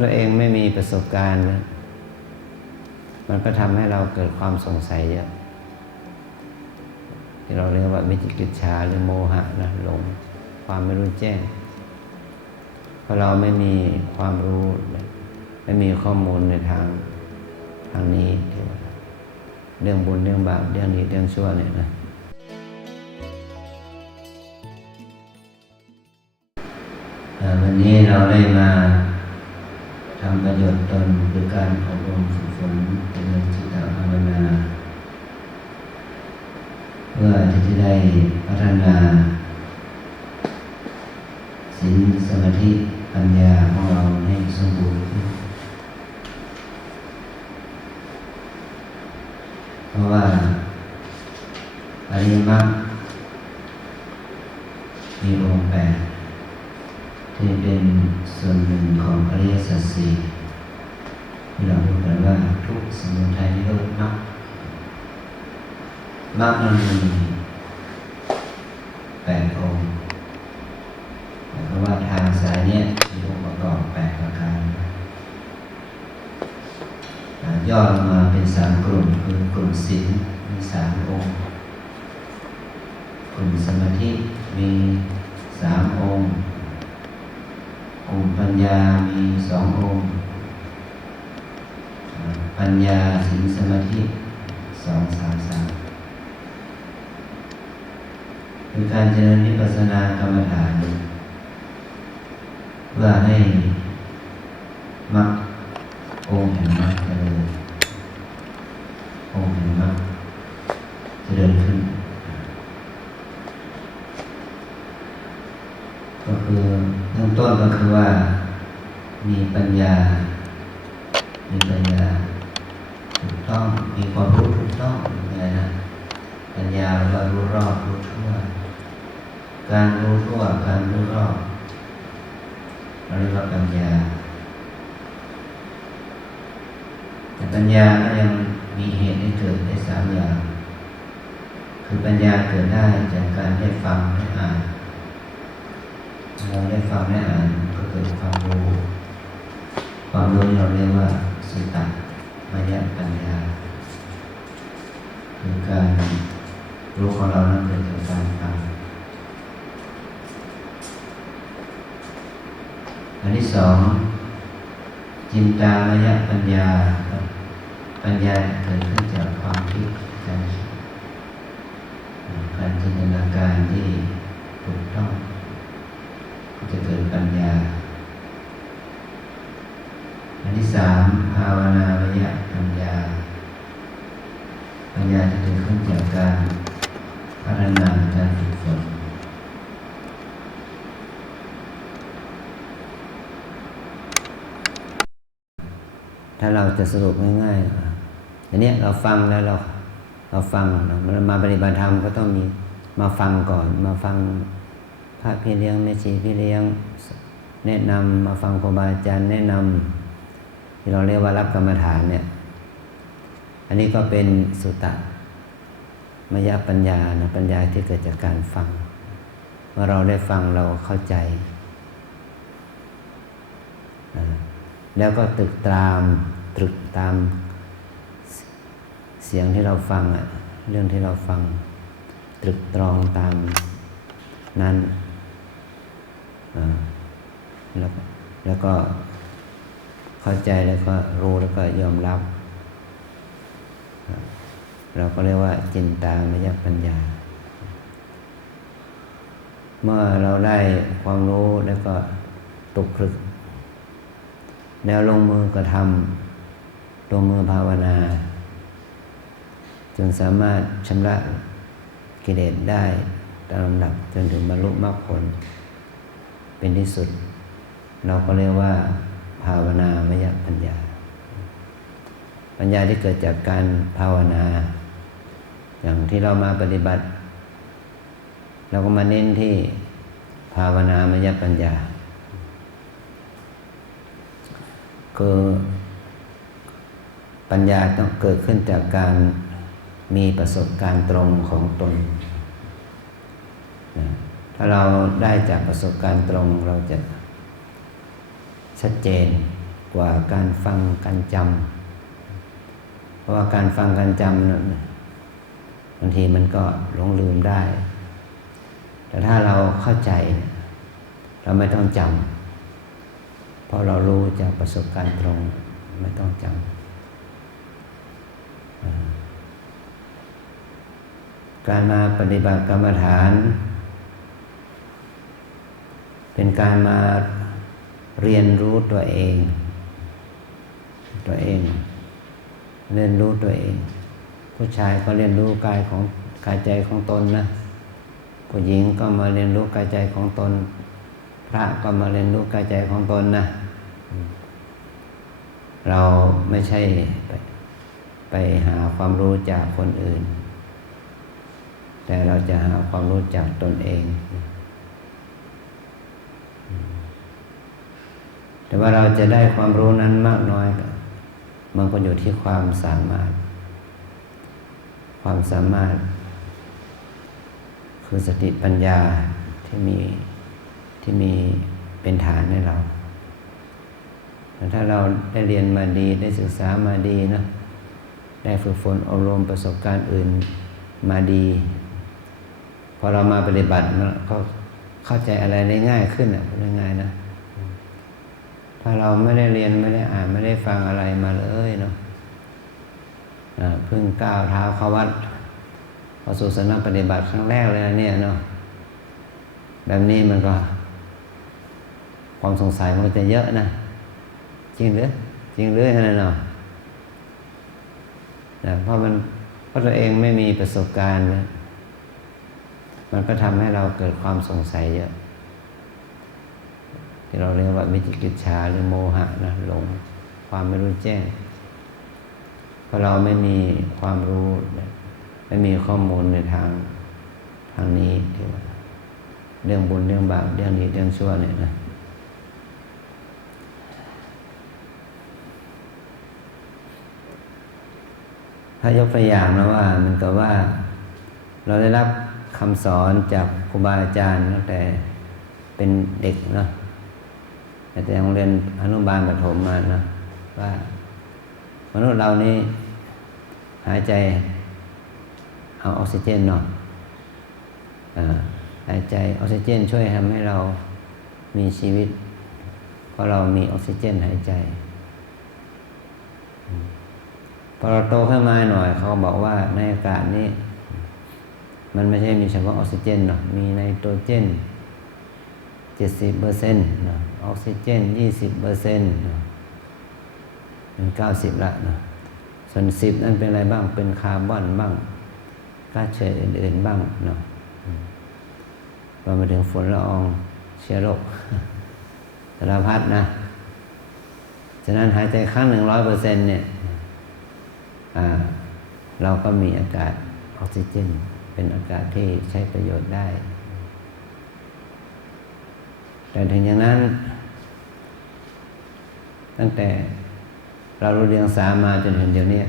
ตัวเองไม่มีประสบการณ์นะมันก็ทำให้เราเกิดความสงสัยเยอะที่เราเรียกว่าวิจิกิจฉาหรือโมหะนะหลงความไม่รู้แจ้งเพราะเราไม่มีความรู้ไม่มีข้อมูลในทางนี้เรื่องบุญเรื่องบาปเรื่องดีเรื่องชั่วเนี่ยนะวันนี้เราได้มาทำประโยชน์ตนคือการอบรมฝึกฝนเจริญจิตภาวนาเพื่อที่จะได้พัฒนาศีลสมาธิปัญญาของเราให้สมบูรณ์ขึ้นเพราะว่าอริยมรรคมีองค์แปดที่เป็นส่วนหนึ่งของอริยสัจสี่ที่เราพูดกันว่าทุกข์สมุทัยนิโรธมรรคนั้นมี8 องค์หมายความว่าทางสายนี้มีองค์ประกอบ8 ประการย่อลงมาเป็น3 กลุ่มคือกลุ่มศีลมี3 องค์กลุ่มสมาธิมี3 องค์องค์ปัญญามี2 องค์ปัญญาศีลสมาธิ2 3 3คือการเจริญวิปัสสนากรรมฐานเพื่อให้มรรคองค์แห่งมรรคเจริญองค์แห่งมรรคเจริญขึ้นก็คือเริ่มต้นก็คือว่ามีปัญญาถูกต้องมีความรู้ถูกต้องอะไรนะปัญญาเรารู้รอบรู้ทั่วการรู้ทั่วการรู้รอบเราเรียกว่าปัญญาแต่ปัญญาก็ยังมีเหตุให้เกิดได้3 อย่างคือปัญญาเกิดได้จากการได้ฟังได้อ่านเราได้ฟังได้อ่านก็เกิดความรู้ที่เราเรียกว่าสุตตมยปัญญาคือการรู้ของเรานั้นเกิดจากการฟังอันที่ 2จินตามยปัญญาปัญญาเกิดขึ้นจากความคิดการจินตนาการที่ถูกต้องก็จะเกิดปัญญาอันที่ 3ภาวนามยปัญญาปัญญาจะเกิดขึ้นจากการพัฒนาการฝึกฝนถ้าเราจะสรุปง่ายๆอันนี้เราฟังแล้วเราฟังมาปฏิบัติธรรมก็ต้องมีมาฟังก่อนมาฟังพระพี่เลี้ยงแม่ชีพี่เลี้ยงแนะนำมาฟังครูบาอาจารย์แนะนำที่เราเรียกว่ารับกรรมฐานเนี่ยอันนี้ก็เป็นสุตตมยปัญญานะปัญญาที่เกิดจากการฟังเมื่อเราได้ฟังเราเข้าใจแล้วก็ตรึกตามเสียงที่เราฟังเรื่องที่เราฟังตรึกตรองตามนั้นแล้วก็เข้าใจแล้วก็รู้แล้วก็ยอมรับเราก็เรียกว่าจินตามยปัญญาเมื่อเราได้ความรู้แล้วก็ตกผลึกแล้วลงมือกระทำลงมือภาวนาจนสามารถชำระกิเลสได้ตามลำดับจนถึงบรรลุมรรคผลเป็นที่สุดเราก็เรียกว่าภาวนามยปัญญาปัญญาที่เกิดจากการภาวนาอย่างที่เรามาปฏิบัติเราก็มาเน้นที่ภาวนามยปัญญาคือปัญญาต้องเกิดขึ้นจากการมีประสบการณ์ตรงของตนถ้าเราได้จากประสบการณ์ตรงเราจะชัดเจน กว่าการฟังการจำเพราะว่าการฟังการจำนั้นบางทีมันก็หลงลืมได้แต่ถ้าเราเข้าใจเราไม่ต้องจำเพราะเรารู้จากประสบการณ์ตรงไม่ต้องจำการมาปฏิบัติกรรมฐานเป็นการมาเรียนรู้ตัวเองเรียนรู้ตัวเองผู้ชายก็เรียนรู้กายใจของตนนะผู้หญิงก็มาเรียนรู้กายใจของตนพระก็มาเรียนรู้กายใจของตนนะเราไม่ใช่ไปหาความรู้จากคนอื่นแต่เราจะหาความรู้จากตนเองแต่ว่าเราจะได้ความรู้นั้นมากน้อยมันก็อยู่ที่ความสามารถคือสติปัญญาที่มีเป็นฐานให้เราถ้าเราได้เรียนมาดีได้ศึกษามาดีนะได้ฝึกฝนอบรมประสบการณ์อื่นมาดีพอเรามาปฏิบัติก็เข้าใจอะไรได้ง่ายขึ้นพูดง่ายๆนะถ้าเราไม่ได้เรียนไม่ได้อ่านไม่ได้ฟังอะไรมาเลยเนาะเพิ่งก้าวเท้าเข้าวัดเข้าสู่สำนักปฏิบัติครั้งแรกเลยนะเนี่ยเนาะแบบนี้มันก็ความสงสัยมันจะเยอะนะจริงหรือขนาดนั้นเพราะตัวเองไม่มีประสบการณ์นะมันก็ทำให้เราเกิดความสงสัยเยอะที่เราเรียกว่าวิจิกิจฉาหรือโมหะนะหลงความไม่รู้แจ้งเพราะเราไม่มีความรู้ไม่มีข้อมูลในทางนี้ที่ว่าเรื่องบุญเรื่องบาปเรื่องดีเรื่องชั่วเนี่ยนะถ้ายกตัวอย่างนะว่ามันก็ว่าเราได้รับคำสอนจากครูบาอาจารย์ตั้งแต่เป็นเด็กเนาะแต่โรงเรียนอนุบาลประถมมานะว่ามนุษย์เรานี่หายใจเอาออกซิเจนเนาะหายใจออกซิเจนช่วยทำให้เรามีชีวิตเพราะเรามีออกซิเจนหายใจพอเราโตขึ้นมาหน่อยเขาบอกว่าในอากาศนี้มันไม่ใช่มีเฉพาะออกซิเจนเนาะมีไนโตรเจน 70% นะออกซิเจน 20% นะเป็น 90 ละนะส่วน 10 นั่นเป็นอะไรบ้างเป็นคาร์บอนบ้างก๊าซเชื้ออื่นๆบ้างเนาะรวมไปถึงฝุ่นละอองเชื้อโรคสารพัดนะฉะนั้นหายใจครั้งหนึ่ง 100% เนี่ยเราก็มีอากาศออกซิเจนเป็นอากาศที่ใช้ประโยชน์ได้แต่ถึงอย่างนั้นตั้งแต่เรารู้เรียงสามาจนถึงเดี๋ยวนี้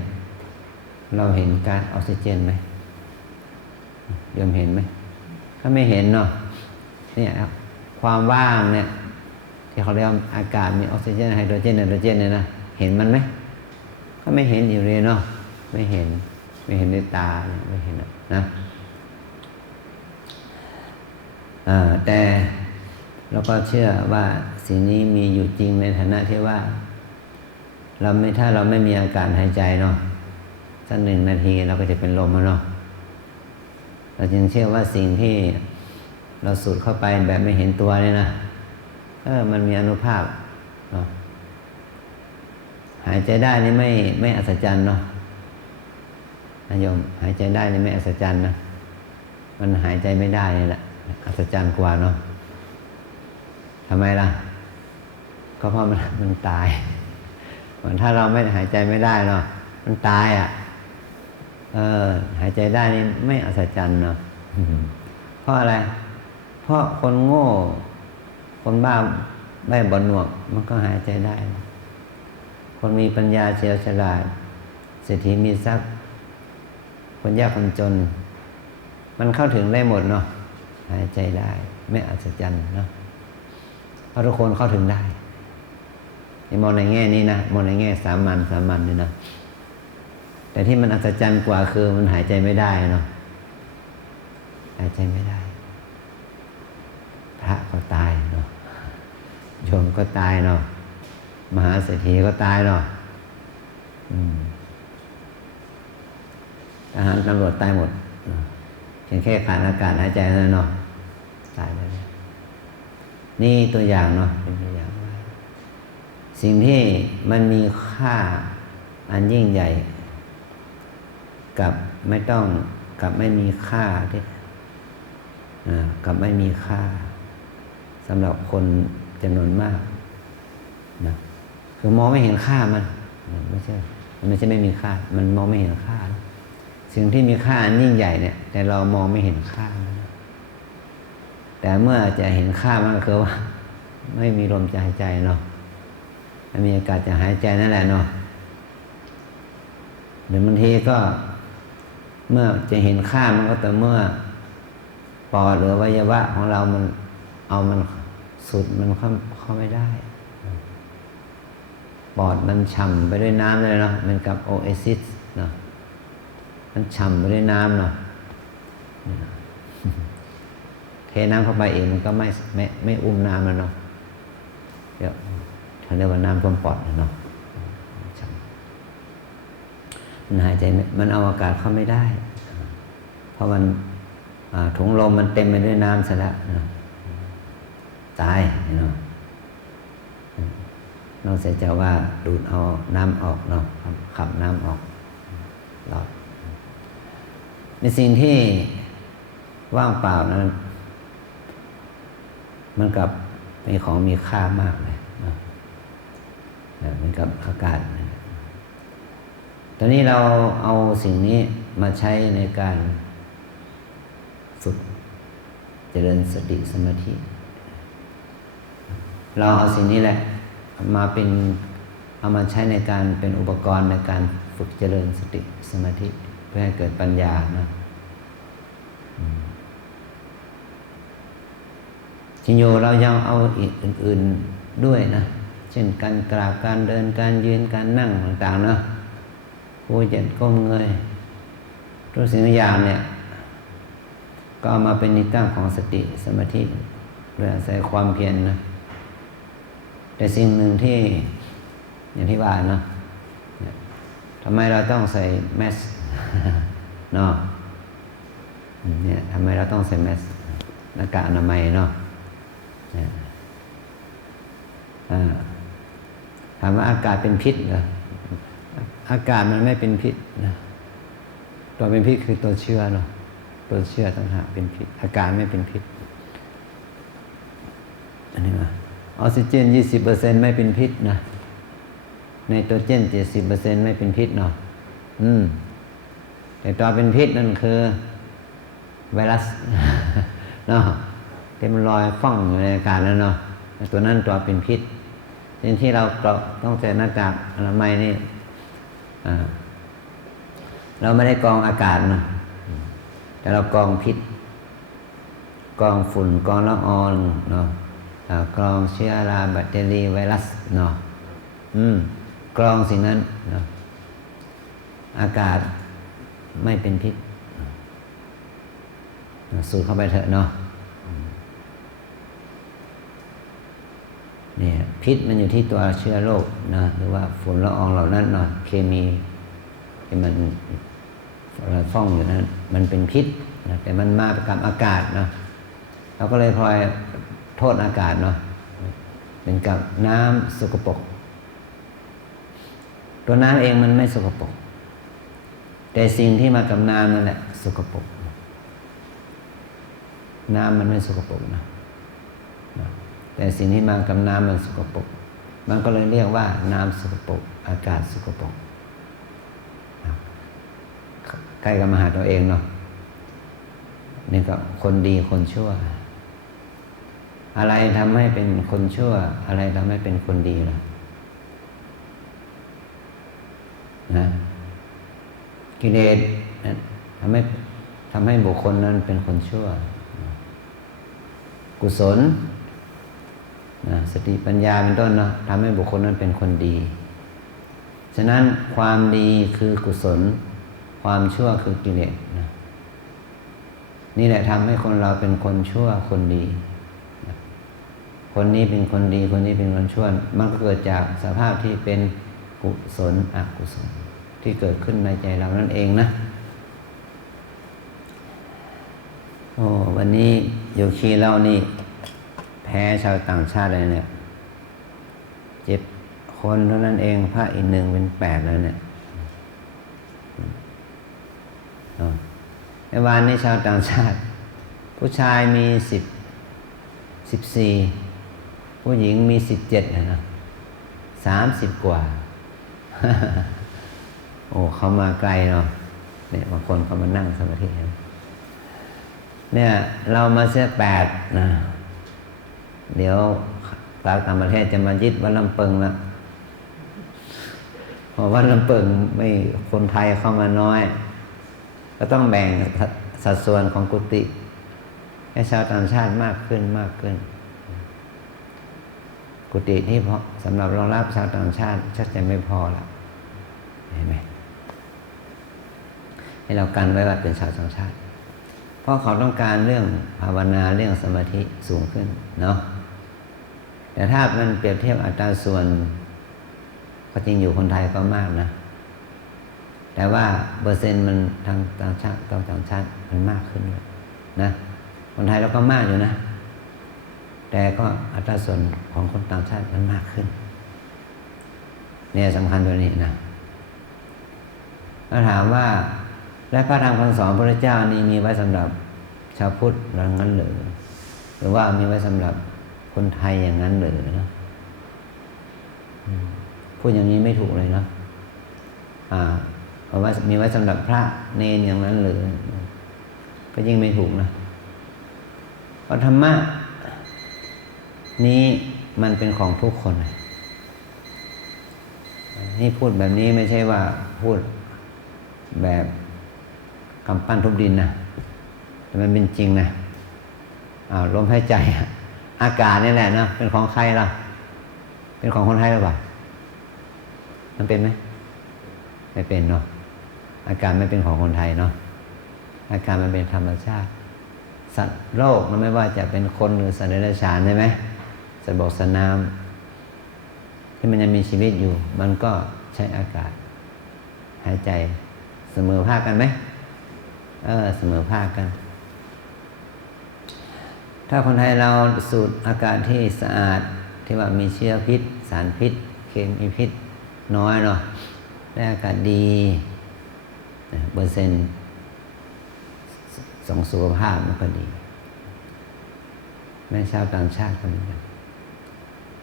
เราเห็นก๊าซออกซิเจนไหมโยมเห็นไหมถ้าไม่เห็นเนาะเนี่ยความว่างเนี่ยที่เขาเรียกอากาศมีออกซิเจนไฮโดรเจนไนโตรเจนเนี่ยนะเห็นมันไหมก็ไม่เห็นอยู่เลยเนาะไม่เห็นด้วยตาไม่เห็นนะแต่เราก็เชื่อว่าสิ่งนี้มีอยู่จริงในฐานะที่ว่าถ้าเราไม่มีอาการหายใจเนาะสัก1 นาทีเราก็จะเป็นลมแล้วเนาะเราจึงเชื่อว่าสิ่งที่เราสูดเข้าไปแบบไม่เห็นตัวเลยนะมันมีอานุภาพเนาะหายใจได้นี่ไม่อัศจรรย์เนาะโยมหายใจได้นี่ไม่อัศจรรย์นะมันหายใจไม่ได้นี่แหละอัศจรรย์กว่าเนาะทำไมล่ะก็เพราะมันตายเหมือนถ้าเราไม่หายใจไม่ได้เนาะมันตายหายใจได้นี่ไม่อัศจรรย์เนาะเพราะอะไรเพราะคนโง่คนบ้าใบบนหนวกมันก็หายใจได้คนมีปัญญาเฉลียวฉลาดเศรษฐีมีทรัพย์คนยากคนจนมันเข้าถึงได้หมดเนาะหายใจได้ไม่อัศจรรย์เนาะเพราะทุกคนเข้าถึงได้ นี่มองในแง่นี้นะมองในแง่สามัญนี่นะแต่ที่มันอัศจรรย์กว่าคือมันหายใจไม่ได้เนาะหายใจไม่ได้พระก็ตายเนาะโยมก็ตายเนาะมหาเศรษฐีก็ตายเนาะทหารตำรวจตายหมดเพียงแค่ขาดอากาศหายใจนั่นเนาะตายเลยนี่ตัวอย่างเนาะเป็นตัวอย่างว่าสิ่งที่มันมีค่าอันยิ่งใหญ่กับไม่ต้องกับไม่มีค่าที่กับไม่มีค่าสำหรับคนจำนวนมากนะคือมองไม่เห็นค่ามันไม่ใช่ไม่มีค่ามันมองไม่เห็นค่าสิ่งที่มีค่าอันยิ่งใหญ่เนี่ยแต่เรามองไม่เห็นค่ามันแต่เมื่อจะเห็นค่ามันก็คือว่าไม่มีลมจะหายใจเนาะไม่มีอากาศจะหายใจนั่นแหละเนาะหรือบางทีก็เมื่อจะเห็นค่ามันก็แต่เมื่อปอดหรืออวัยวะของเรามันเอามันสุดมันเข้าไม่ได้ปอดมันฉ่ำไปด้วยน้ำเลยเนาะมันกับโอเอซิสเนาะมันฉ่ำไปด้วยน้ำเนาะเทน้ำเข้าไปเองมันก็ไม่อุ้มน้ำแล้วเนาะเดี๋ยวเขาเรียกว่าน้ำท่วมปอดเนาะมันหายใจมันเอาอากาศเข้าไม่ได้เพราะมันถุงลมมันเต็มไปด้วยน้ำซะแล้วตายเนาะนอกจากว่าดูดเอาน้ำออกเนาะขับน้ำออกหลอดในสิ่งที่ว่างเปล่านั้นมันกับมีของมีค่ามากเลยนะเหมือนกับอากาศตอนนี้เราเอาสิ่งนี้มาใช้ในการฝึกเจริญสติสมาธิเราเอาสิ่งนี้แหละเอามาใช้ในการเป็นอุปกรณ์ในการฝึกเจริญสติสมาธิเพื่อให้เกิดปัญญานะจริงอยู่เรายังเอาอีกอื่นๆด้วยนะเช่นการกราบการเดินการยืนการนั่งต่างๆนะผู้เหยียดก้มเงยทุกสิ่งทุกอย่างเนี่ยก็เอามาเป็นนิตั้งของสติสมาธิโดยอาศัยความเพียรนะแต่สิ่งหนึ่งที่อย่างที่ว่านะทำไมเราต้องใส่แมสเนาะเนี่ยทำไมเราต้องใส่แมสหน้ากากอนามัยเนาะถามว่าอากาศเป็นพิษเหรออากาศมันไม่เป็นพิษนะตัวเป็นพิษคือตัวเชื้อเนาะตัวเชื้อต่างหากเป็นพิษอากาศไม่เป็นพิษอันนี้ว่าออกซิเจน 20% ไม่เป็นพิษนะไนโตรเจน 70% ไม่เป็นพิษเนาะแต่ตัวเป็นพิษนั่นคือไวรัสเนาะที่มันลอยฟ่องอยู่ในอากาศแล้วเนาะตัวนั้นตัวเป็นพิษสิ่งที่เราต้องใส่หน้ากากอนามัยนี่เราไม่ได้กรองอากาศนะแต่เรากรองพิษกรองฝุ่นกรองละอองเนาะกรองเชื้อราแบคทีเรียไวรัสเนาะกรองสิ่งนั้นเนาะอากาศไม่เป็นพิษสูดเข้าไปเถอะเนาะเนี่ยพิษมันอยู่ที่ตัวเชื้อโรคนะหรือว่าฝุ่นละอองเหล่านั้นเนาะเคมีที่มันฟ้องอยู่นั้นมันเป็นพิษนะแต่มันมากับอากาศเนาะเราก็เลยพลอยโทษอากาศเนาะเป็นกับน้ำสกปรกตัวน้ำเองมันไม่สกปรกแต่สิ่งที่มากับน้ำนั่นแหละสกปรกน้ำมันไม่สกปรกนะแต่สิ่งที่มากับน้ำมันสกปรกมันก็เลยเรียกว่าน้ำสกปรกอากาศสกปรกใกล้กับมาหาตัวเองเนาะนี่ก็คนดีคนชั่วอะไรทำให้เป็นคนชั่วอะไรทำให้เป็นคนดีล่ะนะกิเลสทำให้บุคคลนั้นเป็นคนชั่วกุศล สติปัญญาเป็นต้นเนาะทำให้บุคคลนั้นเป็นคนดีฉะนั้นความดีคือกุศลความชั่วคือกิเลสนะนี่แหละทำให้คนเราเป็นคนชั่วคนดีนะคนนี้เป็นคนดีคนนี้เป็นคนชั่วมันก็เกิดจากสภาพที่เป็นกุศลอกุศลที่เกิดขึ้นในใจเรานั่นเองนะโอ้วันนี้โยคีเรานี่แพ้ชาวต่างชาติเลยเนี่ย7 คนเท่านั้นเองพระอีกหนึ่งเป็น8แล้วเนี่ยในวันนี้ชาวต่างชาติผู้ชายมี14ผู้หญิงมี17นะ30 กว่า โอ้เขามาไกลเนาะเนี่ยบางคนเขามานั่งสมาธิเนี่ยเรามาเสีย8นะเดี๋ยวต่างประเทศจะมายึดวัดลำเปิงแล้วเพราะวัดลำเปิงไม่คนไทยเข้ามาน้อยก็ต้องแบ่งสัดส่วนของกุฏิให้ชาวต่างชาติมากขึ้นกุฏิที่พอสำหรับรองรับชาวต่างชาติชักจะไม่พอละเห็นไหมให้เรากันไว้ว่าเป็นชาวต่างชาติเพราะเขาต้องการเรื่องภาวนาเรื่องสมาธิสูงขึ้นเนาะแต่ถ้ามันเปรียบเทียบอัตราส่วนก็จริงอยู่คนไทยก็มากนะแต่ว่าเปอร์เซ็นต์มันทางต่างชาติมันมากขึ้นเลยนะคนไทยเราก็มากอยู่นะแต่ก็อัตราส่วนของคนต่างชาติมันมากขึ้นเนี่ยสำคัญตัวนี้นะถ้าถามว่าและพระธรรมคำสอนพระเจ้านี่มีไว้สำหรับชาวพุทธอย่างนั้นหรือว่ามีไว้สำหรับคนไทยอย่างนั้นหรือนะพูดอย่างนี้ไม่ถูกเลยเนาะเพราะว่ามีไว้สำหรับพระเนรอย่างนั้นหรือก็ยิ่งไม่ถูกนะเพราะธรรมะนี้มันเป็นของทุกคนนี่พูดแบบนี้ไม่ใช่ว่าพูดแบบกำปั้นทุบดินนะแต่มันเป็นจริงนะลมหายใจอากาศนี่แหละเนาะเป็นของใครล่ะเป็นของคนไทยหรือเปล่ามันเป็นไหมไม่เป็นเนาะอากาศไม่เป็นของคนไทยเนาะอากาศมันเป็นธรรมชาติสัตว์โลกมันไม่ว่าจะเป็นคนหรือสัตว์เดรัจฉานใช่ไหมสัตว์บกสัตว์น้ำที่มันยังมีชีวิตอยู่มันก็ใช้อากาศหายใจเสมอภาคกันไหมเสมอภาคกันถ้าคนไทยเราสูดอากาศที่สะอาดที่ว่ามีเชื้อพิษสารพิษเคมีพิษน้อยเนาะได้อากาศดีเปอร์เซ็นต์ส่งสุขภาพมันก็ดีแม้ชาวต่างชาติก็เหมือนกัน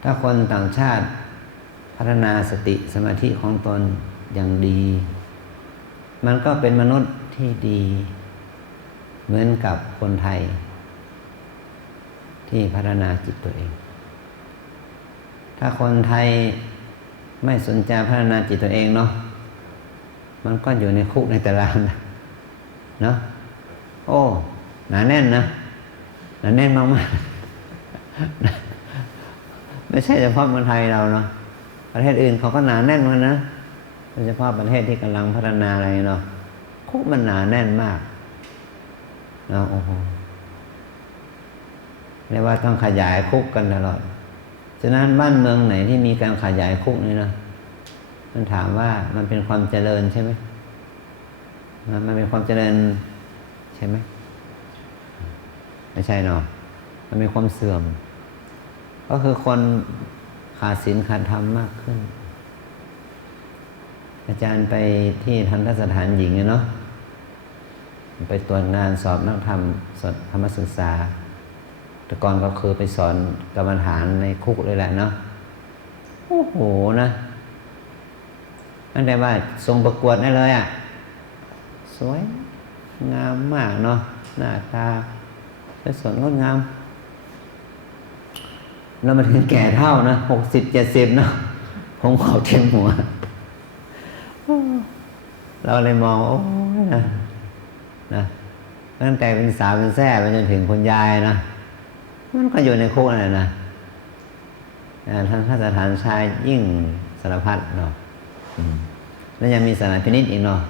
ถ้าคนต่างชาติพัฒนาสติสมาธิของตนอย่างดีมันก็เป็นมนุษย์ที่ดีเหมือนกับคนไทยที่พัฒนาจิตตัวเองถ้าคนไทยไม่สนใจพัฒนาจิตตัวเองเนาะมันก็อยู่ในคุกในตารางนะเนาะโอ้หนาแน่นนะหนาแน่นมากๆไม่ใช่เฉพาะเมืองไทยเราเนาะประเทศอื่นเขาก็หนาแน่นเหมือนกันนะโดยเฉพาะประเทศที่กำลังพัฒนาอะไรเนาะคุกมันหนาแน่นมากเนาะโอ้โหเรียกว่าต้องขยายคุกกันตลอดฉะนั้นบ้านเมืองไหนที่มีการขยายคุกนี่นะมันถามว่ามันเป็นความเจริญใช่ไหมมันเป็นความเจริญใช่ไหมไม่ใช่เนาะมันเป็นความเสื่อมก็คือคนขาดศีลขาดธรรมมากขึ้นอาจารย์ไปที่ทันตสถานหญิงเนาะไปตรวจงานสอบนักธรรมสอบธรรมศึกษาแต่ก่อนก็คือไปสอนกรรมฐานในคุกเลยแหละเนาะโอ้โหนะนั่นแปลว่าทรงประกวดได้เลยสวยงามมากเนาะหน้าตาสวยงดงามแล้วมาถึงแก่เท่านะ60-70เนาะผมขอบเทียมหัวเราเลยมองโอ้ยนะตั้งแต่เป็นสาวเป็นแซ่ไปจนถึงคุณยายนะมันก็อยู่ในคุกนั่นแหละนะ ท่านพระสถานชายยิ่งสารพัดเนาะแล้วยังมีสถานพินิจอีกเนาะ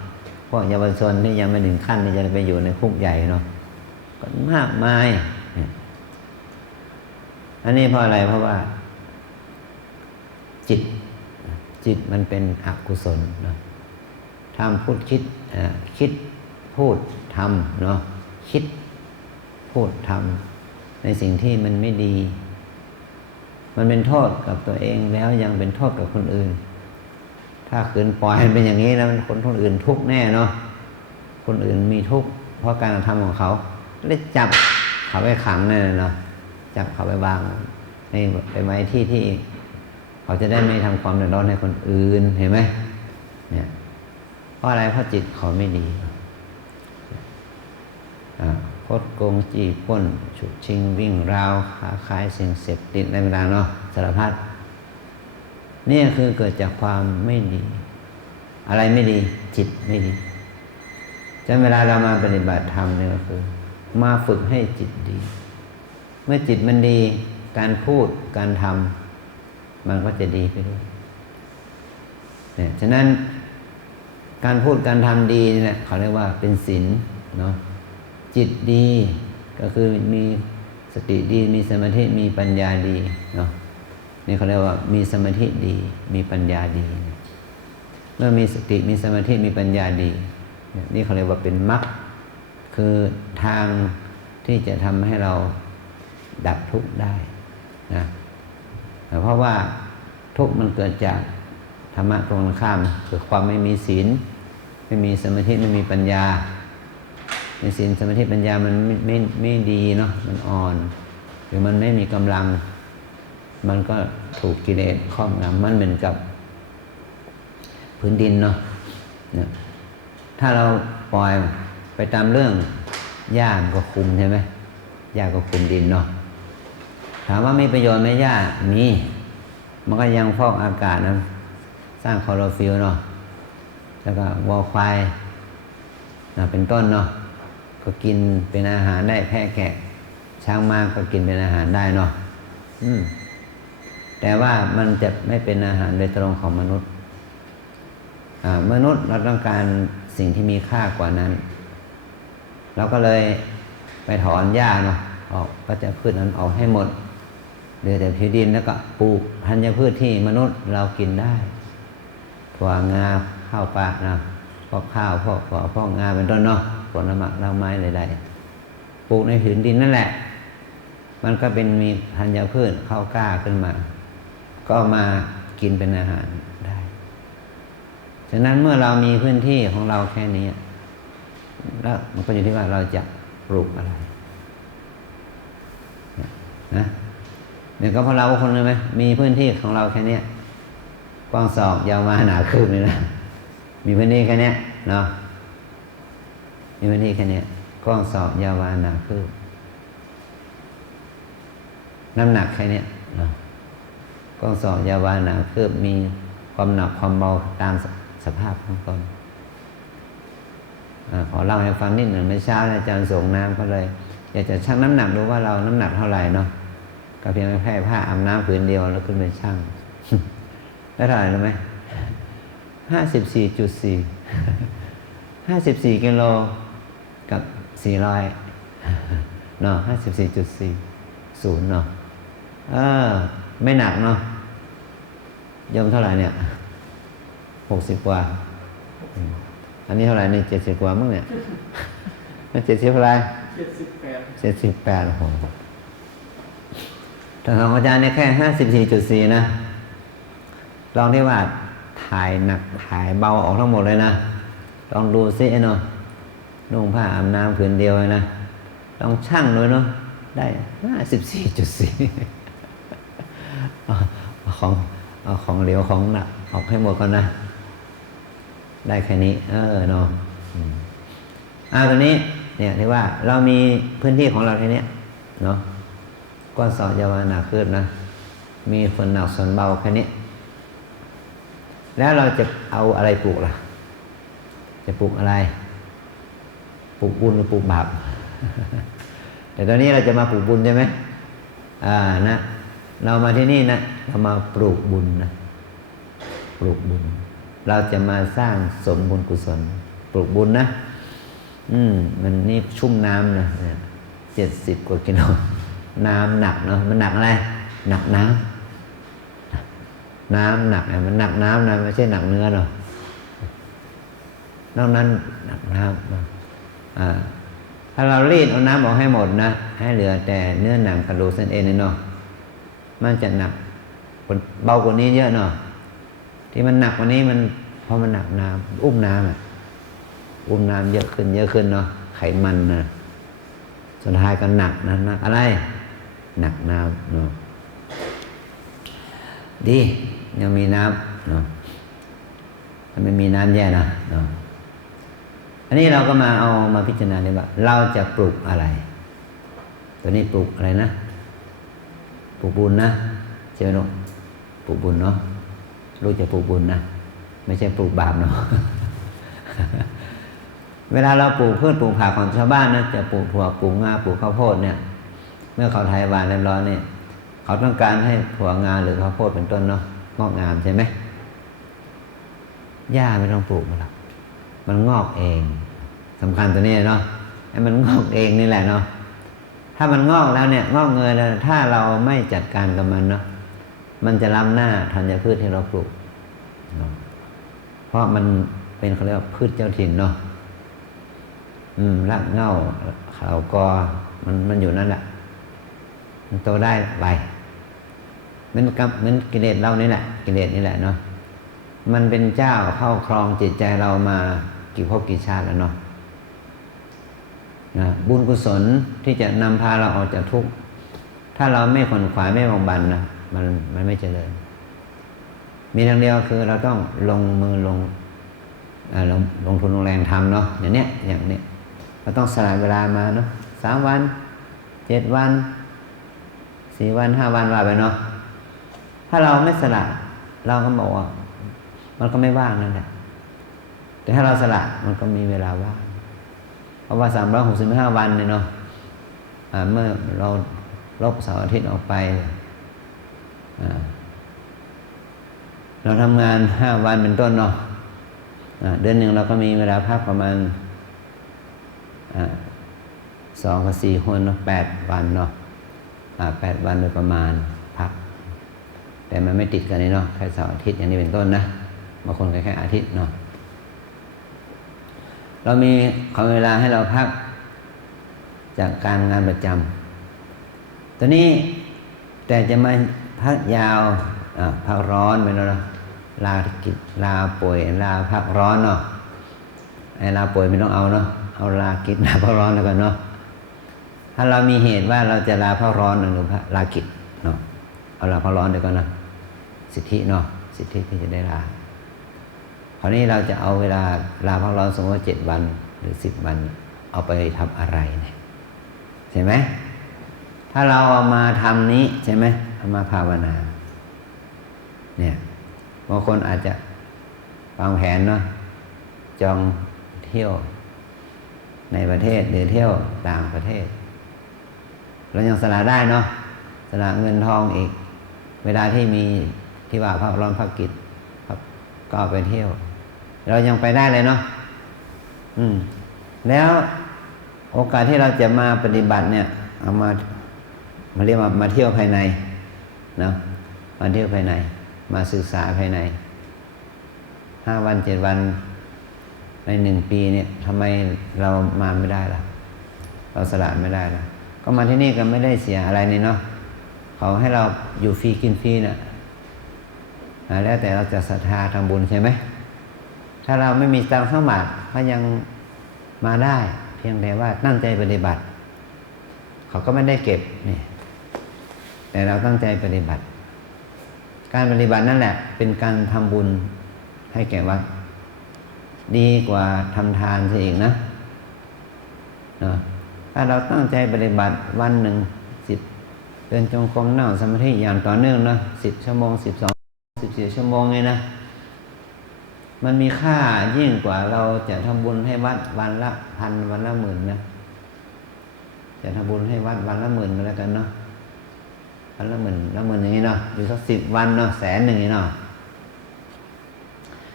พวกเยาวชนที่ยังไม่ถึงขั้นที่จะไปอยู่ในคุกใหญ่เนาะก็มากมายอันนี้เพราะอะไรเพราะว่าจิตมันเป็นอกุศลเนาะทำพูดคิดพูดทำเนาะคิดพูดทำในสิ่งที่มันไม่ดีมันเป็นโทษกับตัวเองแล้วยังเป็นโทษกับคนอื่นถ้าขืนปล่อยเป็นอย่างนี้แล้วคนอื่นทุกข์แน่เนาะคนอื่นมีทุกข์เพราะการกระทำของเขาได้จับเขาไปขังนั่นเนาะจับเขาไปวางไปไว้ที่เขาจะได้ไม่ทำความเดือดร้อนให้คนอื่นเห็นไหมเนี่ยเพราะอะไรเพราะจิตเขาไม่ดีคดโกงจี้ปล้นฉุกชิงวิ่งราวค้าขายสิ่งเสพติดอะไรต่างๆเนาะสารพัดนี่คือเกิดจากความไม่ดีอะไรไม่ดีจิตไม่ดีฉะนั้นเวลาเรามาปฏิบัติธรรมเนี่ยก็คือมาฝึกให้จิตดีเมื่อจิตมันดีการพูดการทำมันก็จะดีไปด้วยเนี่ยฉะนั้นการพูดการทำดีเนี่ยเขาเรียกว่าเป็นศีลเนาะจิตดีก็คือมีสติดีมีสมาธิมีปัญญาดีเนาะนี่เขาเรียกว่ามีสมาธิดีมีปัญญาดีเมื่อมีสติมีสมาธิมีปัญญาดีนี่เขาเรียกว่าเป็นมรรคคือทางที่จะทำให้เราดับทุกข์ได้นะเพราะว่าทุกข์มันเกิดจากธรรมะตรงข้ามคือความไม่มีศีลไม่มีสมาธิไม่มีปัญญาในศีลสมาธิปัญญามันไม่ดีเนาะมันอ่อนหรือมันไม่มีกำลังมันก็ถูกกิเลสครอบงำมันเหมือนกับพื้นดินเนาะถ้าเราปล่อยไปตามเรื่องหญ้ามันก็คุมใช่ไหมหญ้าก็คุมดินเนาะถามว่ามีประโยชน์ไหมหญ้ามีมันก็ยังฟอกอากาศนะสร้างคลอโรฟิลล์เนาะแล้วก็วัวควายเป็นต้นเนาะก็กินเป็นอาหารได้แพะแกะช้างม้าก็กินเป็นอาหารได้เนาะแต่ว่ามันจะไม่เป็นอาหารโดยตรงของมนุษย์มนุษย์เราต้องการสิ่งที่มีค่ากว่านั้นเราก็เลยไปถอนหญ้าเนาะออกก็จะพืชนั้นออกให้หมดเหลือแต่ผิวดินแล้วก็ปลูกธัญพืชที่มนุษย์เรากินได้ถั่วงาข้าวปลานะพวกข้าวพวกถั่วพวกงาเป็นต้นเนาะผลไม้รากไม้ใดๆปลูกในผืนดินนั่นแหละมันก็เป็นมีธัญพืชข้าวกล้าขึ้นมาก็มากินเป็นอาหารได้ฉะนั้นเมื่อเรามีพื้นที่ของเราแค่นี้แล้วมันก็อยู่ที่ว่าเราจะปลูกอะไรนะเนี่ยก็เพราะเราคนนึงไหมมีพื้นที่ของเราแค่นี้กว้างศอกยาวมาหนาคืบเลยนะมีพื้นที่แค่นี้เนาะมีพื้นที่แค่นี้กว้างศอกยาวมาหนาคืบน้ำหนักแค่นี้เนาะกว้างศอกยาวมาหนาคืบมีความหนักความเบาตามสภาพของตนขอเล่าให้ฟังนิดหนึ่งในเช้าอาจารย์ส่งน้ำเขาเลยอยากจะชั่งน้ำหนักดูว่าเราน้ำหนักเท่าไหร่เนาะก็เพียงแค่ผ้าอาบน้ำผืนเดียวแล้วขึ้นไปชั่งได้เท่าไหร่รู้ไหม54.4 54กิโลกับ400เนาะ54.40เนาะไม่หนักเนาะยมเท่าไหร่เนี่ย60กว่าอันนี้เท่าไหร่นี่70กว่ามั้งเนี่ย70เท่าไหร่78โอ้โหแต่ของอาจารย์เนี่ยแค่54.4นะลองที่ว่าถ่ายหนักถ่ายเบาออกทั้งหมดเลยนะลองดูซิเนาะนุ่งผ้าอาบน้ำผืนเดียวเลยนะลองชั่งดูเนาะได้54.4เอาของเหลวของหนักออกให้หมดก่อนนะได้แค่นี้เนาะตอนนี้เนี่ยที่ว่าเรามีพื้นที่ของเราแค่นี้เนาะก้อนศอกยาวหนาขึ้นนะมีส่วนหนักส่วนเบาแค่นี้แล้วเราจะเอาอะไรปลูกล่ะจะปลูกอะไรปลูกบุญหรือปลูกบาปแต่ตอนนี้เราจะมาปลูกบุญใช่ไหมนะ เรามาที่นี่นะเรามาปลูกบุญนะปลูกบุญเราจะมาสร้างสมบุญกุศลปลูกบุญนะมันนี่ชุ่มน้ำนะ70 กว่ากิโลน้ำหนักเนาะมันหนักอะไรหนักน้ำหนักมันหนักน้ำนะไม่ใช่หนักเนื้อหรอกนอกนั้นหนักน้ำถ้าเรารีดเอาน้ำออกให้หมดนะให้เหลือแต่เนื้อหนังกระดูกเส้นเอ็นเนาะมันจะหนักเบากว่านี้เยอะเนาะที่มันหนักกว่านี้มันเพราะมันหนักน้ำอุ้มน้ำอุ้มน้ำเยอะขึ้นเนาะไขมันนะสุดท้ายก็หนักนะหนักอะไรหนักน้ำเนาะดียังมีน้ำเนาะถ้าไม่มีน้ำแย่นะเนาะอันนี้เราก็มาพิจารณาเลยว่าเราจะปลูกอะไรตัวนี้ปลูกอะไรนะปลูกบุญนะใช่ไหมลูกปลูกบุญเนาะลูกจะปลูกบุญนะไม่ใช่ปลูกบาปเนาะ เวลาเราปลูกพืชปลูกผักของชาวบ้านนะจะปลูกถั่วปลูกงาปลูกข้าวโพดเนี่ยเมื่อเขาไถหวานเรียบร้อยเนี่ยเขาต้องการให้ถั่วงาหรือข้าวโพดเป็นต้นเนาะงอกงามใช่ไหมหญ้าไม่ต้องปลูกมันหรอกมันงอกเองสำคัญตัวนี้เนาะให้มันงอกเองนี่แหละเนาะถ้ามันงอกแล้วเนี่ยงอกเงยแล้วถ้าเราไม่จัดการกับมันเนาะมันจะล้ำหน้าธัญพืชที่เราปลูกเนาะเพราะมันเป็นเขาเรียกว่าพืชเจ้าถิ่นเนาะรากเหง้าเขากอมันอยู่นั่นแหละมันโตได้ไปมันกิเลสเรานี่แหละกิเลสนี่แหละเนาะมันเป็นเจ้าเข้าครองจิตใจเรามากี่ภพกี่ชาติแล้วเนาะนะบุญกุศลที่จะนำพาเราออกจากทุกข์ถ้าเราไม่ขวนขวายไม่บำบัดนะมันไม่เจริญมีทางเดียวคือเราต้องลงมือลงทุนลงแรงทำเนาะอย่างเนี้ยเราต้องสละเวลามาเนาะ3 วัน7 วัน4 วัน5 วันว่าไปเนาะถ้าเราไม่สละเราก็บอกว่ามันก็ไม่ว่างนั่นแหละแต่ถ้าเราสละมันก็มีเวลาว่างเพราะว่า365 วันเนี่ยเนาะเมื่อเราลบเสาร์อาทิตย์ออกไปเราทำงาน5 วันเป็นต้นเนาะเดือนหนึ่งเราก็มีเวลาพักประมาณ2 กับ 4 คนเนาะ8 วันเนาะ8 วันโดยประมาณพักแต่มันไม่ติดกันนี่เนาะแค่เสาร์อาทิตย์อย่างนี้เป็นต้นนะบางคนแค่อาทิตย์เนาะเรามีเวลาให้เราพักจากการงานประจำตอนนี้แต่จะมาพักยาวพักร้อนไปแล้วเนาะลากิจลาป่วยลาพักร้อนเนาะไอ้ลาป่วยไม่ต้องเอาเนาะเอาลากิจลาพักร้อนแล้วกันเนาะถ้าเรามีเหตุว่าเราจะลาพักร้อนหรือลากิจเนาะเอาลาพักร้อนเดี๋ยวก่อนนะสิทธิเนาะสิทธิที่จะได้ลาคราวนี้เราจะเอาเวลาลาพักร้อนสมมติว่า7 วันหรือ10 วันเอาไปทำอะไรเนี่ยใช่ไหมถ้าเราเอามาทำนี้ใช่ไหมเอามาภาวนาเนี่ยบางคนอาจจะวางแผนเนาะจองเที่ยวในประเทศหรือเที่ยวต่างประเทศเรายังสละได้เนาะสละเงินทองอีกเวลาที่มีที่ว่าพักร้อนพักกิจก็ไปเที่ยวเรายังไปได้เลยเนาะแล้วโอกาสที่เราจะมาปฏิบัติเนี่ยเอามาเรียกว่ามาเที่ยวภายในเนาะมาเที่ยวภายในมาศึกษาภายใน5 วัน7 วันใน1 ปีเนี่ยทำไมเรามาไม่ได้ล่ะเราสละไม่ได้ล่ะก็มาที่นี่ก็ไม่ได้เสียอะไรนี่เนาะเขาให้เราอยู่ฟรีกินฟรีน่ะแล้วแต่เราจะศรัทธาทำบุญใช่ไหมถ้าเราไม่มีตังค์สักบาทก็ยังมาได้เพียงแต่ว่าตั้งใจปฏิบัติเขาก็ไม่ได้เก็บนี่แต่เราตั้งใจปฏิบัติการปฏิบัตินั่นแหละเป็นการทำบุญให้แก่วัดดีกว่าทำทานซะอีกนะถ้าเราตั้งใจปฏิบัติวันหนึ่ง10 เดินจงกรมนั่งสมาธิอย่างต่อเนื่องนะ10 ชั่วโมง12 14 ชั่วโมงไงนะมันมีค่ายิ่งกว่าเราจะทำบุญให้วัดวันละ1,000วันละ10,000นะจะทำบุญให้วัดวันละ10,000ก็แล้วกันเนาะ วันละหมื่นอย่างนี้เนาะอยู่สัก10 วันเนาะ100,000อย่างนี้เนาะ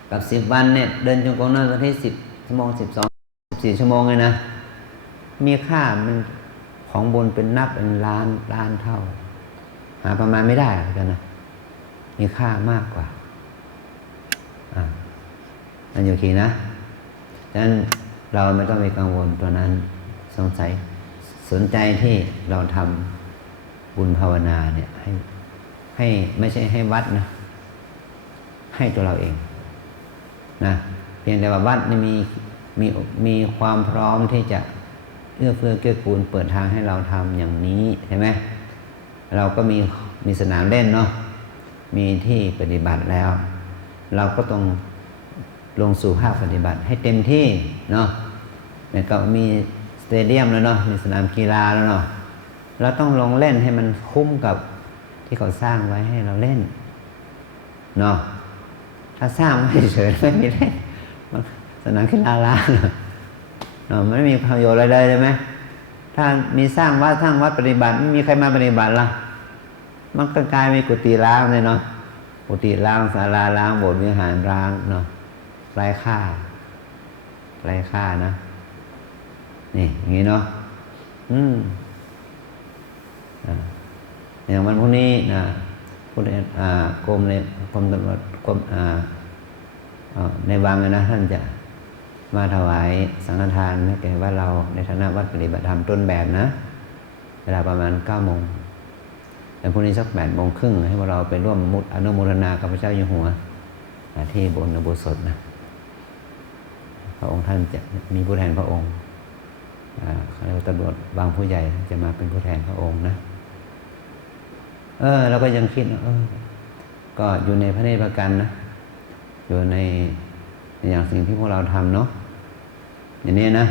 กับ10 วันเนี่ยเดินจงกรมนั่งสมาธิ10 ชั่วโมง12 14 ชั่วโมงเลยนะมีค่ามันของบุญเป็นนับเป็นล้านเท่าหาประมาณไม่ได้กันนะมีค่ามากกว่าอันอยู่ทีนะดังนั้นเราไม่ต้องไปกังวลตัวนั้นสงสัยสนใจที่เราทำบุญภาวนาเนี่ยให้ไม่ใช่ให้วัดนะให้ตัวเราเองนะเพียงแต่ว่าวัดนี่มีความพร้อมที่จะเอื้อเฟื้อเกื้อกูลเปิดทางให้เราทำอย่างนี้ใช่ไหมเราก็มีสนามเล่นเนาะมีที่ปฏิบัติแล้วเราก็ต้องลงสู่ภาคปฏิบัติให้เต็มที่เนาะแล้วก็มีสเตเดียมแล้วเนาะมีสนามกีฬาแล้วเนาะเราต้องลงเล่นให้มันคุ้มกับที่เขาสร้างไว้ให้เราเล่นเนาะถ้าสร้างไม่เฉยไม่มีเล่นสนามกีฬาล้างเนาะมันไม่มีประโยชน์อะไรเลยใช่ไหมถ้ามีสร้างวัดปฏิบัติไม่มีใครมาปฏิบัติล่ะมันก็กลายเป็นกุฏิล้างเลยเนาะกุฏิล้างศาลาล้างโบสถ์วิหารล้างเนาะไร้ค่านะนี่อย่างนี้เนาะอย่างวันพรุ่งนี้นะกรมตำรวจในวังนะท่านจะมาถวายสังฆทานให้แก่ว่าเราในฐานะวัดปฏิบัติธรรมต้นแบบนะเวลาประมาณ9 โมงแต่พรุ่งนี้สัก8 โมงครึ่งให้เราไปร่วมอนุโมทนากับพระเจ้าอยู่หัวที่บนอุโบสถนะพระองค์ท่านจะมีผู้แทนพระองค์คณะตำรวจบางผู้ใหญ่จะมาเป็นผู้แทนพระองค์นะเราก็ยังคิดก็อยู่ในพระเนตรประกันนะอยู่ในอย่างสิ่งที่พวกเราทำเนาะอย่างนี้นะ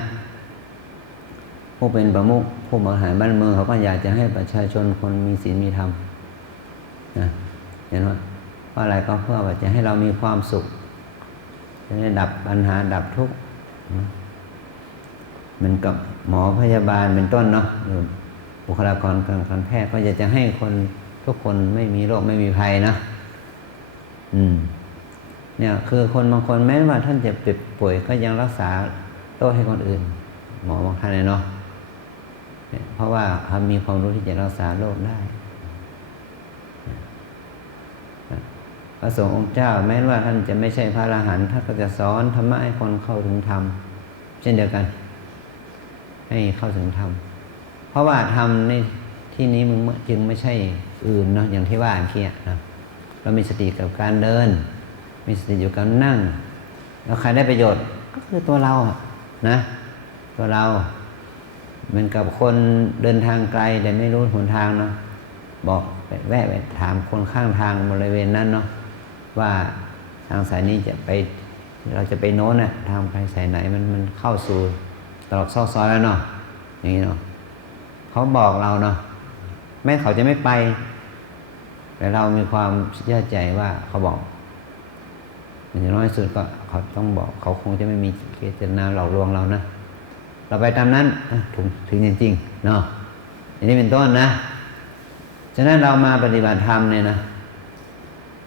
ผู้เป็นประมุขผู้บริหารบ้านเมืองเขาก็อยากจะให้ประชาชนคนมีศีลมีธรรมนะเห็นไหมเพราะอะไรก็เพื่อว่าจะให้เรามีความสุขจะได้ดับปัญหาดับทุกข์มันกับหมอพยาบาลเป็นต้นเนาะบุคลากรทางการแพทย์ก็อยากจะให้คนทุกคนไม่มีโรคไม่มีภัยนะเนี่ยคือคนบางคนแม้ว่าท่านจะเจ็บป่วยก็ยังรักษาโรคให้คนอื่นหมอบางท่านเนาะเพราะว่าเขามีความรู้ที่จะรักษาโรคได้พระสงฆ์องค์เจ้าแม้ว่าท่านจะไม่ใช่พระอรหันต์ท่านก็จะสอนธรรมะให้คนเข้าถึงธรรมเช่นเดียวกันให้เข้าถึงธรรมเพราะว่าธรรมในที่นี้มึงจึงไม่ใช่อื่นเนาะอย่างที่ว่าเมื่อกี้นะเรามีสติกับการเดินมีสติอยู่กับนั่งแล้วใครได้ประโยชน์ก็คือตัวเรานะตัวเราเหมือนกับคนเดินทางไกลแต่ไม่รู้หนทางเนาะบอกแวะไปถามคนข้างทางบริเวณนั้นเนาะว่าทางสายนี้เราจะไปโน้นน่ะทางไปสายไหนมันเข้าสู่ตรอกซอกซอยแล้วเนาะอย่างนี้เนาะเขาบอกเราเนาะแม้เขาจะไม่ไปแต่เรามีความเชื่อใจว่าเขาบอกอย่างน้อยสุดก็เขาต้องบอกเขาคงจะไม่มีเจตนาหลอกลวงเรานะเราไปตามนั้นถึงจริงๆเนาะอันนี้เป็นต้นนะฉะนั้นเรามาปฏิบัติธรรมเนี่ยนะ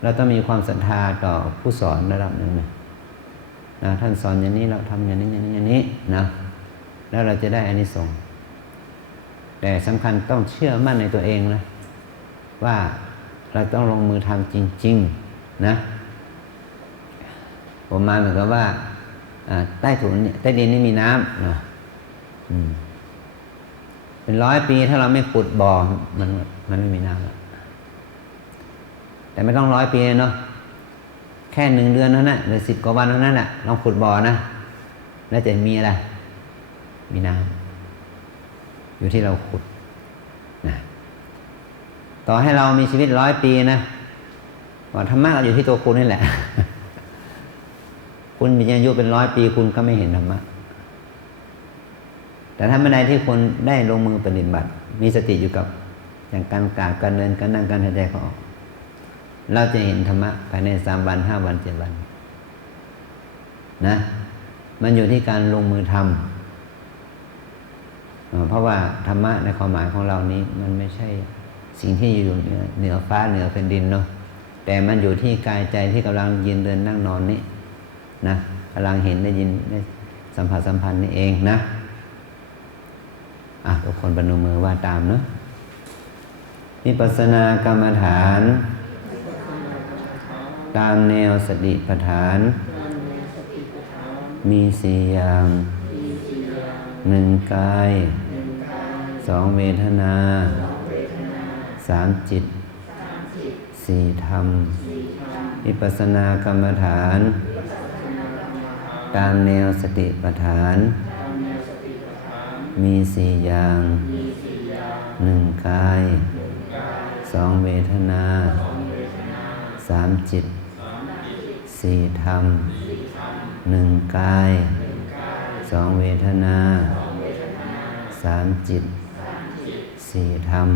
เราต้องมีความศรัทธาต่อผู้สอนระดับหนึ่งนะท่านสอนอย่างนี้เราทำอย่างนี้นะแล้วเราจะได้อานิสงส์แต่สำคัญต้องเชื่อมั่นในตัวเองนะว่าเราต้องลงมือทำจริงๆนะผมมาเหมือนกับว่าใต้ถุนเนี่ยใต้ดินนี่มีน้ำเนาะเป็น100 ปีถ้าเราไม่ขุดบ่อมันไม่มีน้ำแล้วแต่ไม่ต้อง100 ปีเนาะแค่1 เดือนเท่านั้นหรือ10 กว่าวันเท่านั้นแหละลองขุดบ่อนะแล้วจะมีอะไรมีน้ำอยู่ที่เราขุดนะต่อให้เรามีชีวิต100 ปีนะว่าธรรมะก็อยู่ที่ตัวคุณนี่แหละคุณมีอายุเป็น100 ปีคุณก็ไม่เห็นธรรมะแต่ถ้าเมื่อใดที่คนได้ลงมือปฏิบัติมีสติอยู่กับอย่างการกล่าวการเดินการนั่งการหายใจเขาออกเราจะเห็นธรรมะภายใน3 วัน 5 วัน 7 วันนะมันอยู่ที่การลงมือทำเพราะว่าธรรมะในความหมายของเรานี้มันไม่ใช่ สิ่งที่อยู่เหนือฟ้าเหนือแผ่นดินเนาะแต่มันอยู่ที่กายใจที่กำลังยืนเดินนั่งนอนนี้นะกำลังเห็นได้ยินได้สัมผัสสัมพันธ์นี่เองนะทุกคนประนมมือว่าตามเนาะวิปัสสนากรรมฐานตามแนวสติปัฏฐานมีสี่อย่างหนึ่งกายสองเวทนาสามจิตสี่ธรรมวิปัสสนากรรมฐานตามแนวสติปัฏฐานมีสี่อย่างหนึ่งกายสองเวทนาสามจิตสี่ธรรมหนึ่งกายสองเวทนาสามจิตสี่ธรรม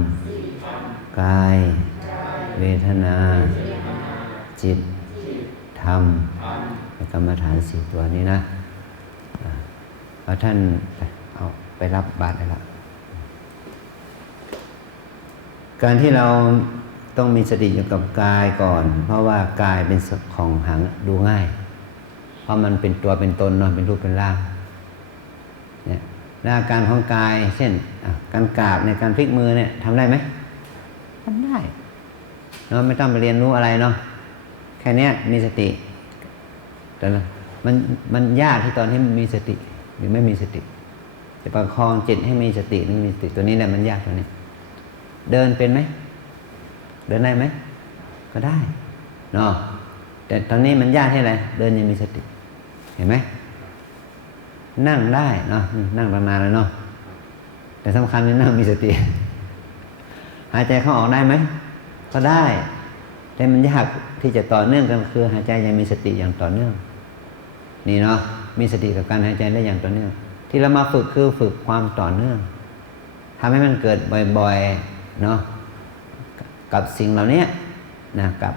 กายเวทนาจิตธรรมกรรมฐานสี่ตัวนี้นะพอท่านเอาไปรับบาตรได้แล้วการที่เราต้องมีสติอยู่กับกายก่อนเพราะว่ากายเป็นของหางดูง่ายเพราะมันเป็นตัวเป็นตนเนาะเป็นรูปเป็นร่างเนี่ยอาการของกายเช่นการกราบในการพลิกมือเนี่ยทำได้ไหมทำได้เนาะไม่ต้องไปเรียนรู้อะไรเนาะแค่นี้มีสติแต่มันยากที่ตอนที่มีสติหรือไม่มีสติจะประคองจิตให้มีสติมีสติตัวนี้แหละมันยากตัวนี้เดินเป็นไหมเดินได้ไหมก็ได้เนาะแต่ตอนนี้มันยากที่อะไรเดินยังมีสติเห็นไหมนั่งได้เนาะนั่งนานๆเลยเนาะแต่สำคัญคือนั่งมีสติหายใจเข้าออกได้ไหมก็ได้แต่มันยากที่จะต่อเนื่องกันคือหายใจยังมีสติอย่างต่อเนื่องนี่เนาะมีสติกับการหายใจได้อย่างต่อเนื่องที่เรามาฝึกคือฝึกความต่อเนื่องทำให้มันเกิดบ่อยๆเนาะกับสิ่งเหล่านี้นะกับ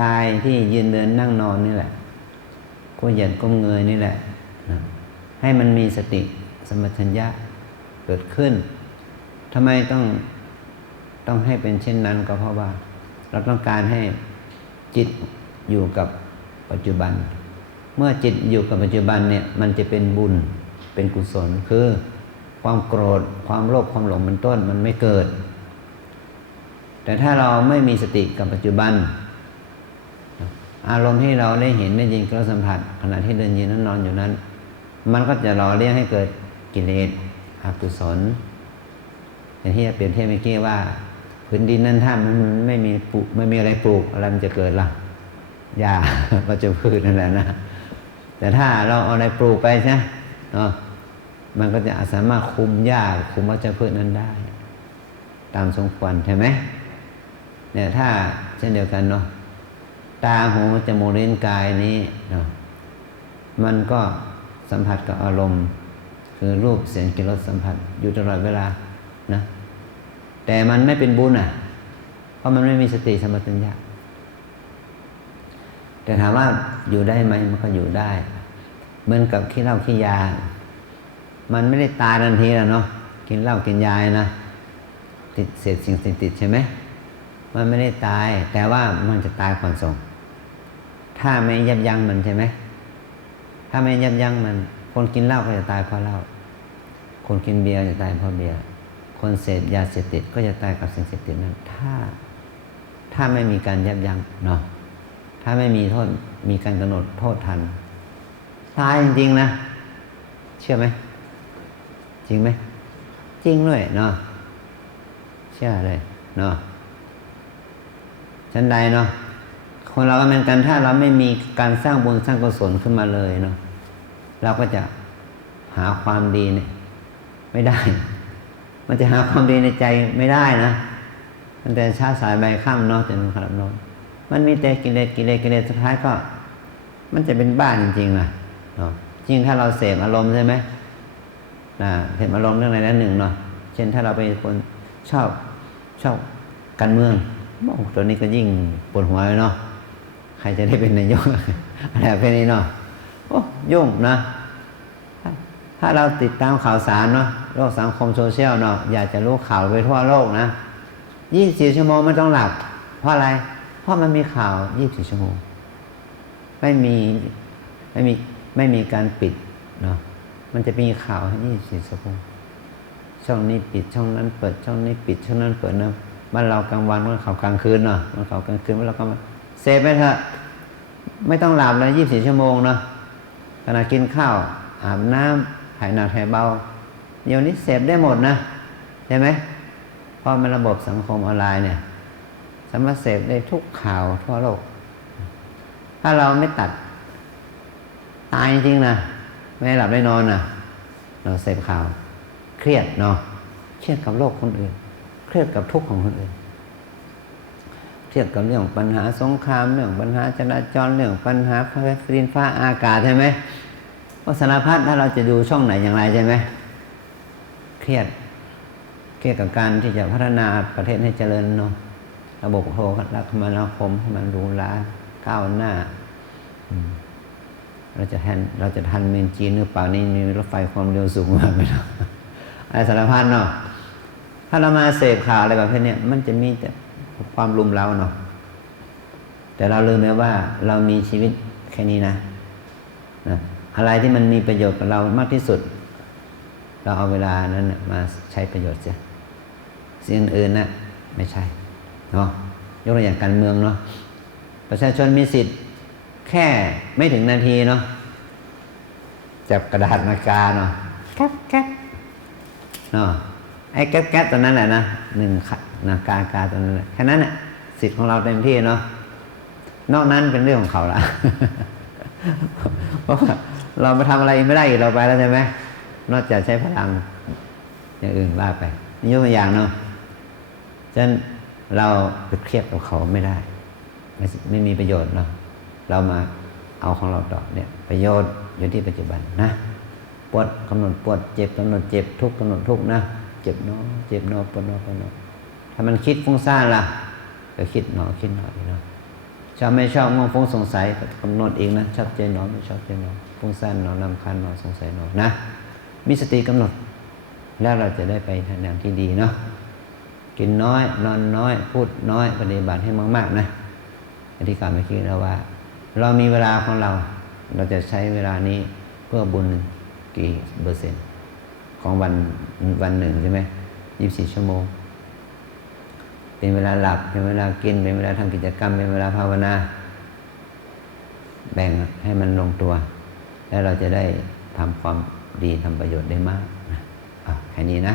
กายที่ยืนเดินนั่งนอนนี่แหละก้มเหยียดก้มเงยนี่แหละนะให้มันมีสติสัมปชัญญะเกิดขึ้นทำไมต้องให้เป็นเช่นนั้นก็เพราะว่าเราต้องการให้จิตอยู่กับปัจจุบันเมื่อจิตอยู่กับปัจจุบันเนี่ยมันจะเป็นบุญเป็นกุศลคือความโกรธความโลภความหลงเป็นต้นมันไม่เกิดแต่ถ้าเราไม่มีสติกับปัจจุบันอารมณ์ที่เราได้เห็นได้ยินได้สัมผัสขณะที่เดินยืนนั่งนอนอยู่นั้นมันก็จะหล่อเลี้ยงให้เกิดกิเลสอกุศลอย่างที่เปรียบเทียบเมื่อกี้ว่าพื้นดินนั้นถ้ามันไม่มีอะไรปลูกอะไรมันจะเกิดล่ะหญ้าก็จะพืชนั่นแหละนะแต่ถ้าเราเอาอะไรปลูกไปใช่เนาะมันก็จะสามารถคุมหญ้าคุมวัชพืชนั้นได้ตามสมควรใช่ไหมเนี่ยถ้าเช่นเดียวกันเนาะตาหูจมูกลิ้นกายนี้เนาะมันก็สัมผัสกับอารมณ์คือรูปเสียงกลิ่นรสสัมผัสอยู่ตลอดเวลานะแต่มันไม่เป็นบุญเพราะมันไม่มีสติสัมปชัญญะแต่ถามว่าอยู่ได้ไหมมันก็อยู่ได้เหมือนกับขี้เหล้าขี้ยามันไม่ได้ตายทันทีแล้วเนาะกินเหล้ากินยานะติดเสพสิ่งติดใช่ไหมมันไม่ได้ตายแต่ว่ามันจะตายก่อนส่งถ้าไม่ยับยั้งมันใช่ไหมถ้าไม่ยับยั้งมันคนกินเหล้าก็จะตายเพราะเหล้าคนกินเบียร์จะตายเพราะเบียร์คนเสพยาเสพติดก็จะตายกับสิ่งเสพติดนั้นถ้าไม่มีการยับยั้งเนาะถ้าไม่มีโทษมีการกำหนดโทษทันตายจริงๆนะเชื่อไหมจริงไหมจริงด้วยเนาะเชื่อเลยเนาะชั้นใดเนาะคนเราก็เหมือนกันถ้าเราไม่มีการสร้างบุญสร้างกุศลขึ้นมาเลยเนาะเราก็จะหาความดีเนี่ยไม่ได้มันจะหาความดีในใจไม่ได้นะตั้งแต่เช้าสายบ่ายค่ำเนาะจนขลับนอนมันมีแต่กิเลสสุดท้ายก็มันจะเป็นบ้านจริงๆนะเนาะจริงถ้าเราเสพอารมณ์ใช่ไหมเสพอารมณ์เรื่องอะไรนั้นหนึ่งเนาะเช่นถ้าเราเป็นคนชอบการเมืองตัวนี้ก็ยิ่งปวดหัวเลยเนาะใครจะได้เป็นนายกอะไรแบบนี้เนาะโอ้ยุ่งนะถ้าเราติดตามข่าวสารเนาะโลกสังคมโซเชียลเนาะอยากจะรู้ข่าวไปทั่วโลกนะ 24 ชั่วโมงไม่ต้องหลับเพราะอะไรเพราะมันมีข่าว24 ชั่วโมงไม่มีไม่มีไม่มีการปิดเนาะมันจะมีข่าวให้24 ชั่วโมงช่องนี้ปิดช่องนั้นเปิดช่องนี้ปิดช่องนั้นเปิดนะบ้านเรากลางวันมันข่าวกลางคืนเนาะมันข่าวกลางคืนเราก็มาเซฟไปเถอะไม่ต้องหลับเลย24 ชั่วโมงเนาะขณะกินข้าวอาบน้ำถ่ายหนักถ่ายเบาเดี๋ยวนี้เสพได้หมดนะใช่ไหมเพราะมันระบบสังคมออนไลน์เนี่ยสามารถเสพได้ทุกข่าวทั่วโลกถ้าเราไม่ตัดตายจริงๆนะไม่ได้หลับได้นอนนะเราเสพข่าวเครียดเนาะเครียดกับโลกคนอื่นเครียดกับทุกข์ของคนอื่นเครียดกับเรื่องปัญหาสงครามเรื่องปัญหาจราจรเรื่องปัญหาดินฟ้าอากาศใช่ไหมว่าสารพัดถ้าเราจะดูช่องไหนอย่างไรใช่ไหมเครียดกับการที่จะพัฒนาประเทศให้เจริญเนาะระบบโทรคมนาคมให้มันหรูหราก้าวหน้าเราจะทันเมืองจีนหรือเปล่านี่มีรถไฟความเร็วสูงมากไหมเนาะอะไรสารพัดเนาะถ้าเรามาเสพข่าวอะไรแบบนี้มันจะมีแต่ความรุมเร้าเนาะแต่เราลืมไปว่าเรามีชีวิตแค่นี้นะอะไรที่มันมีประโยชน์กับเรามากที่สุดเราเอาเวลานั้นมาใช้ประโยชน์เสียสิ่งอื่นนะไม่ใช่เนาะยกตัวอย่างการเมืองเนาะประชาชนมีสิทธิ์แค่ไม่ถึงนาทีเนาะจับกระดาษมากาเนาะแก๊บแก๊บเนาะไอ้แก๊บแก๊บตัวนั้นแหละนะหนึ่งนากาตัวนั้นแค่นั้นแหละสิทธิ์ของเราเต็มที่เนาะนอกนั้นเป็นเรื่องของเขาละเพราะว่าเราไปทำอะไรไม่ได้อีกเราไปแล้วใช่ไหมนอกจากใช้พลังอย่างอื่นว่าไปยกตัวอย่างเนาะฉะนั้นเราไปเครียดกับเขาไม่ได้ไม่มีประโยชน์เนาะเรามาเอาของเราต่อเนี่ยประโยชน์อยู่ที่ปัจจุบันนะปวดกำหนดปวดเจ็บกำหนดเจ็บทุกข์กำหนดทุกข์นะเจ็บเนาะเจ็บเนาะปวดเนาะปวดเนาะถ้ามันคิดฟุ้งซ่านล่ะก็คิดเนาะคิดหน่อยเนาะชอบไม่ชอบงงฟุ้งสงสัยกำหนดเองนะชอบใจเนาะไม่ชอบใจเนาะฟุ้งซ่านเนาะรำคาญเนาะสงสัยเนาะนะมีสติกำหนดแล้วเราจะได้ไปทางที่ดีเนาะกินน้อยนอนน้อยพูดน้อยปฏิบัติให้มากๆนะอธิการเมื่อกี้เราว่าเรามีเวลาของเราจะใช้เวลานี้เพื่อบุญกี่เปอร์เซ็นต์ของวันหนึ่งใช่ไหม24 ชั่วโมงเป็นเวลาหลับเป็นเวลากินเป็นเวลาทำกิจกรรมเป็นเวลาภาวนาแบ่งให้มันลงตัวแล้วเราจะได้ทำความดีทำประโยชน์ได้มากนะแค่นี้นะ